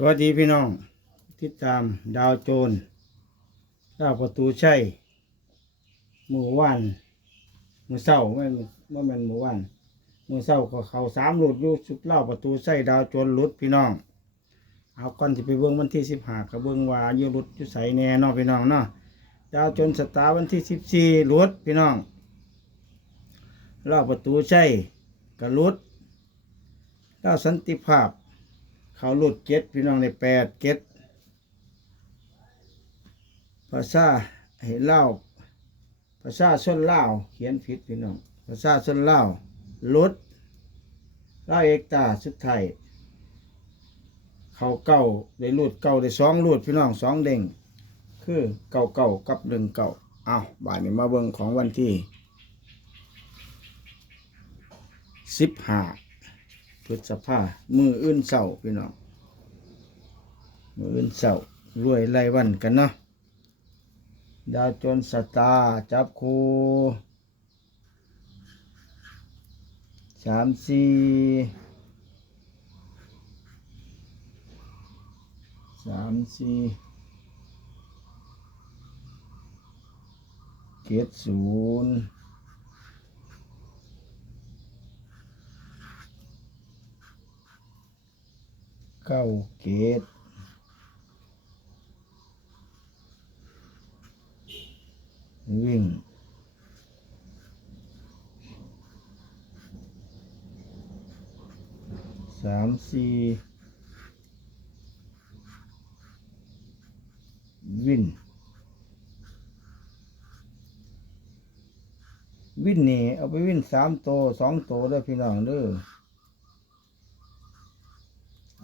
สวัสดีพี่น้อง ติดตามดาวโจรดาประตูชัยหมู่ว่านหมู่เศร้าไม่ไม่แม่นหมู่ว่านหมู่เศร้าก็เขาสามหลุดอยู่สุดเล่าประตูชัยดาวโจรหลุดพี่น้อง เอาก่อนที่ไปเบิ่งวันที่สิบห้ากับเบิ่งว่าอยู่หลุดอยู่ใสแน่นาะพี่น้องเนาะดาวโจรสตาร์วันที่สิบสี่หลุดพี่น้องเล่าประตูชัยกับหลุดเล่าสันติภาพ เขาหลุดเจ็ดพี่น้องในแปดเจ็ดภาษาเห็นเล่าภาษาส้นเล่าเขียนผิดพี่น้องภาษาส้นเล่าลดเล่าเอกตาสุดไทยเขาเก่าได้ลุดเก่าได้สองลุดพี่น้องสองเด้งคือเก่าเก่ากับหนึ่งเก่าเอาบ่ายนี้มาเบิ่งของวันที่สิบห้า พฤษภามืออื่นเสาพี่น้องมืออื่นเสารวยไล่วันกันเนาะดาวจนสตาร์จับคูสามสี่สามสี่เกตศูนย์ เก้าเกตวิ่งสามสี่วิ่นวิ่นนี่เอาไปวิ่นสามโตวสองโตวเด้พี่น้องเด้อ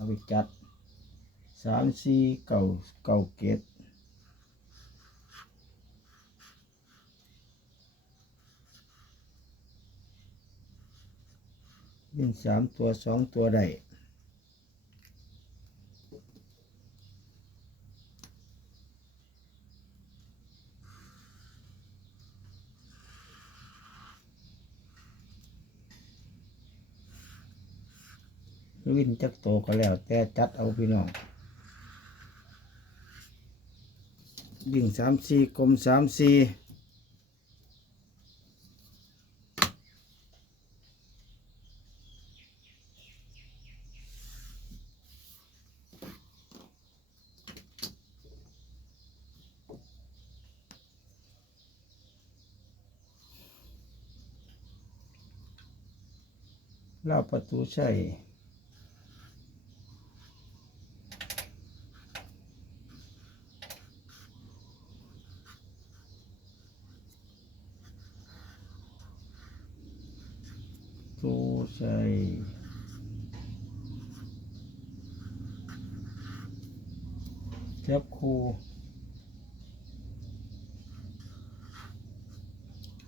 เอาไปจัดสามสี่เก่าเก่าเกตวิ่งสามตัวสองตัวได้ วิ่งจักโตก็แล้ว แต่จัดเอาพี่น้องวิ่งสามสี่กลมสามสี่ลาประตูใช่ ตู ใส่จับคู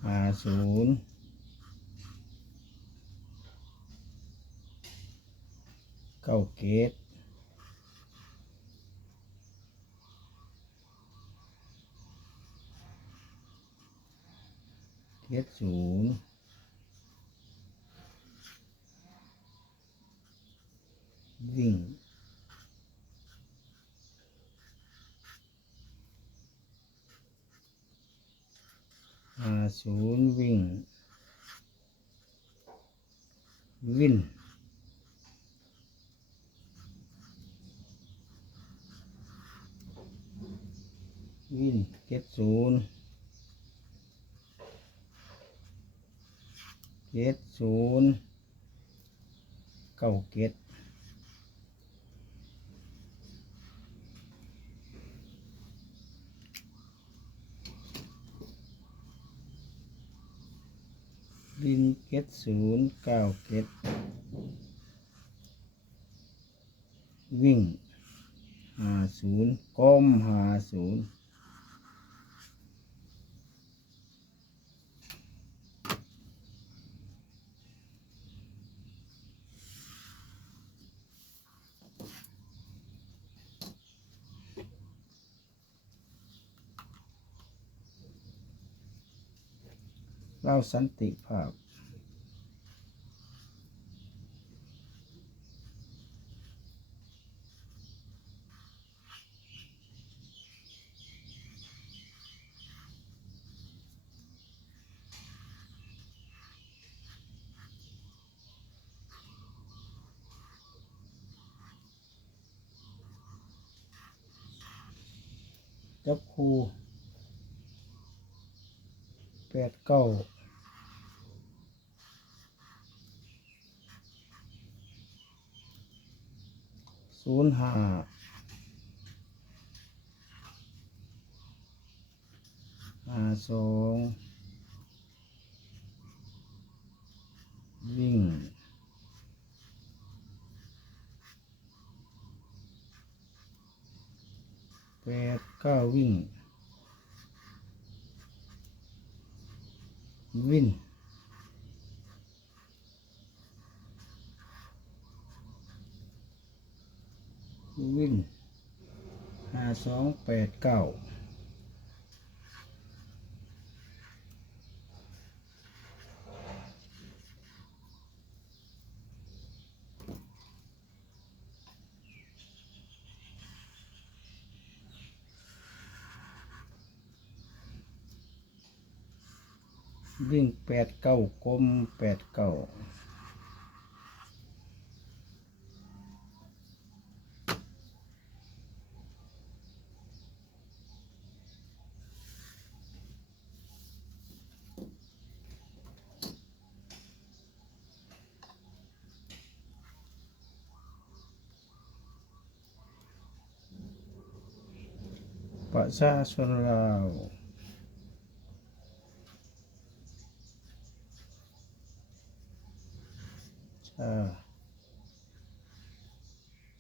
หาศูนย์เก้าเกตเกตศูนย์ วิ่ง ห้าศูนย์วิ่ง วิ่นวิ่นเจ็ดศูนย์เจ็ดศูนย์เก้าเจ็ด บินเก็ต ศูนย์เก้าเก็ตวิ่งห้าศูนย์ก้มห้าศูนย์เล่าสันติภาพ จับคูแปดเก้าศูนย์ห้าห้าสองวิ่ง แปดเก้าวิ่ง วิ่งวิ่งห้าสองแปดเก้า วิ่งแปดเก้ากลมแปดเก้าประชาชนลา วชา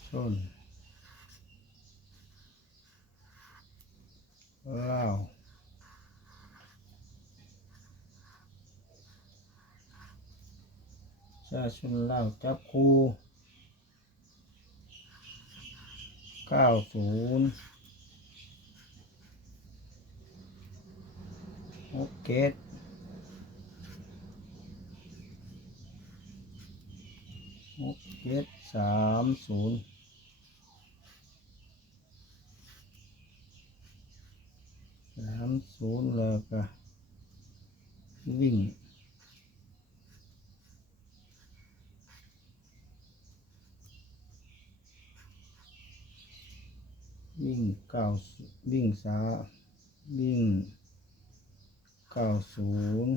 ชนเล่าวชาชนเล่าจับคูเก้าศูนย์หกเกต หกเกตสามศูนย์สามศูนย์แล้วก็วิ่งวิ่งเก้าวิ่งสาวิ่งเก้าศูนย์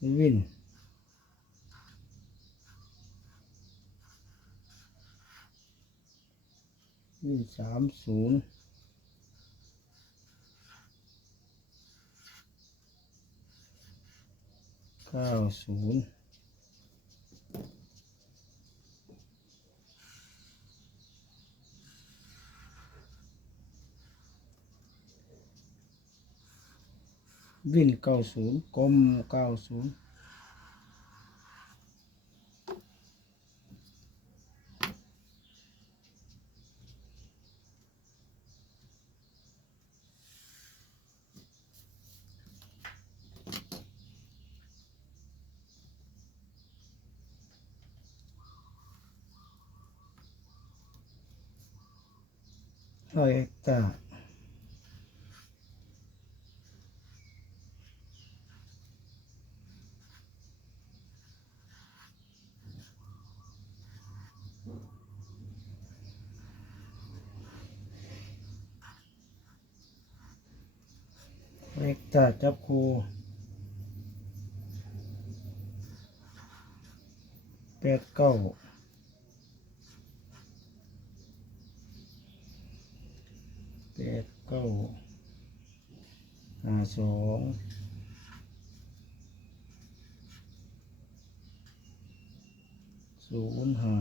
วินวินสามศูนย์เก้าศูนย์ วินเก้าศูนย์กลมเก้าศูนย์ร้อยเอกตา ร้าจับครูแปดเก้าแปดเก้าห้าสองศูนย์ห้า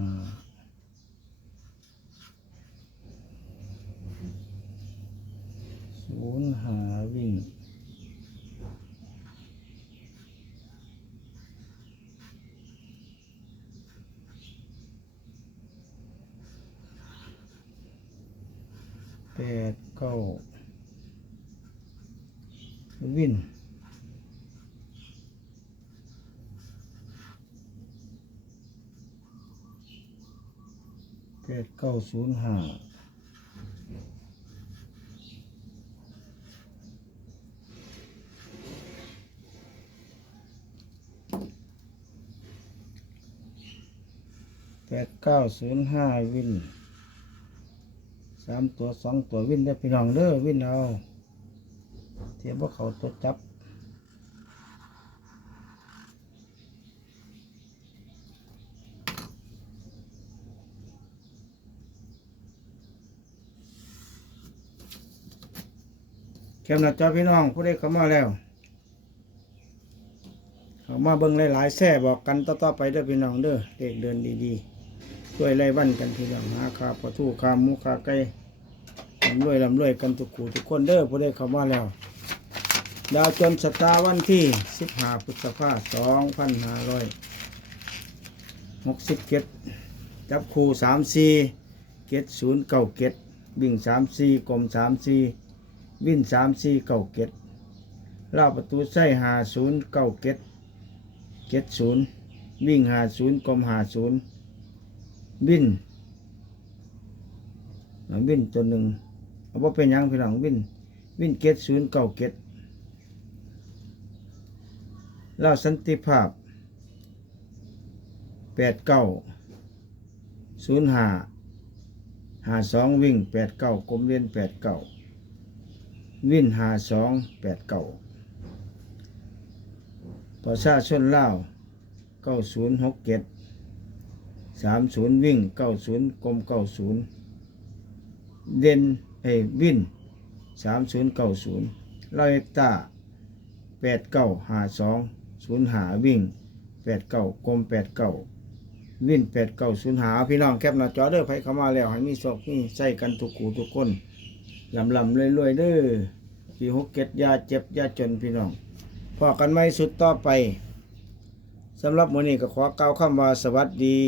ศูนย์หาวิ่ง แปดเก้าวินแป ดเก้าศูนย์ห้าแปดเก้าศูนย์ห้าวินสามตัวสองตัววินได้พี่น้องเด้อวินเอาเทียบว่าเขาตัวจับ แคมหน้าจอพี่น้องผู้ใดเข้ามาแล้ว เข้ามาเบิ่งหลายๆแซ่บอกกันต่อๆไปเด้อพี่น้องเด้อเด็กเดินดีๆช่วยไล่วันกันพี่น้องหาคาปลาทูคาหมูคาไก่ลำรวยลำรวยกันทุกคู่ทุกคนเด้อผู้ใดเข้ามาแล้ว ดาวจนสตาร์วันที่15พฤษภาคม2567จับคู่34เกต0 9เกตวิ่ง34กลม34 วิ่นสามสี่เก้าเก็ดล่าประตูใส่หาศูนย์เก้าเก็ดเก็ดศูนย์วิ่งหาศูนย์กลมหาศูนย์วิ่นวิ่นตัวหนึ่งเอาว่าเป็นยังพี่น้องวิ่นวิ่นเก็ดศูนย์เก้าเก็ดล่าสันติภาพแปดเก้าศูนย์หาหาสองวิ่งแปดเก้ากลมเรียนแปดเก้า วิ่นหาสองแปดเก่าประชาชนล่าวเก้าศูนย์หกเจ็ดสามศูนย์วิ่งเก้าศูนย์กลมเก้าศูนย์เด่นเอวิ่นสามศูนย์เก้าศูนย์ลอยตาแปดเก้าหาสองศูนย์หาวิ่งแปดเก้ากลมแปดเก้าวิ่นแปดเก้าศูนย์หาพี่น้องแคปหน้าจอเด้อไผเข้ามาแล้วให้มีศอกนี่ใส่กันทุกขูทุกคนลำลำรวยๆเด้อ ปีหกเก็ดยาเจ็บยาจนพี่น้องพอกันไม่สุดต่อไปสำหรับมื้อนี้ก็ขอกล่าวคำว่าสวัสดี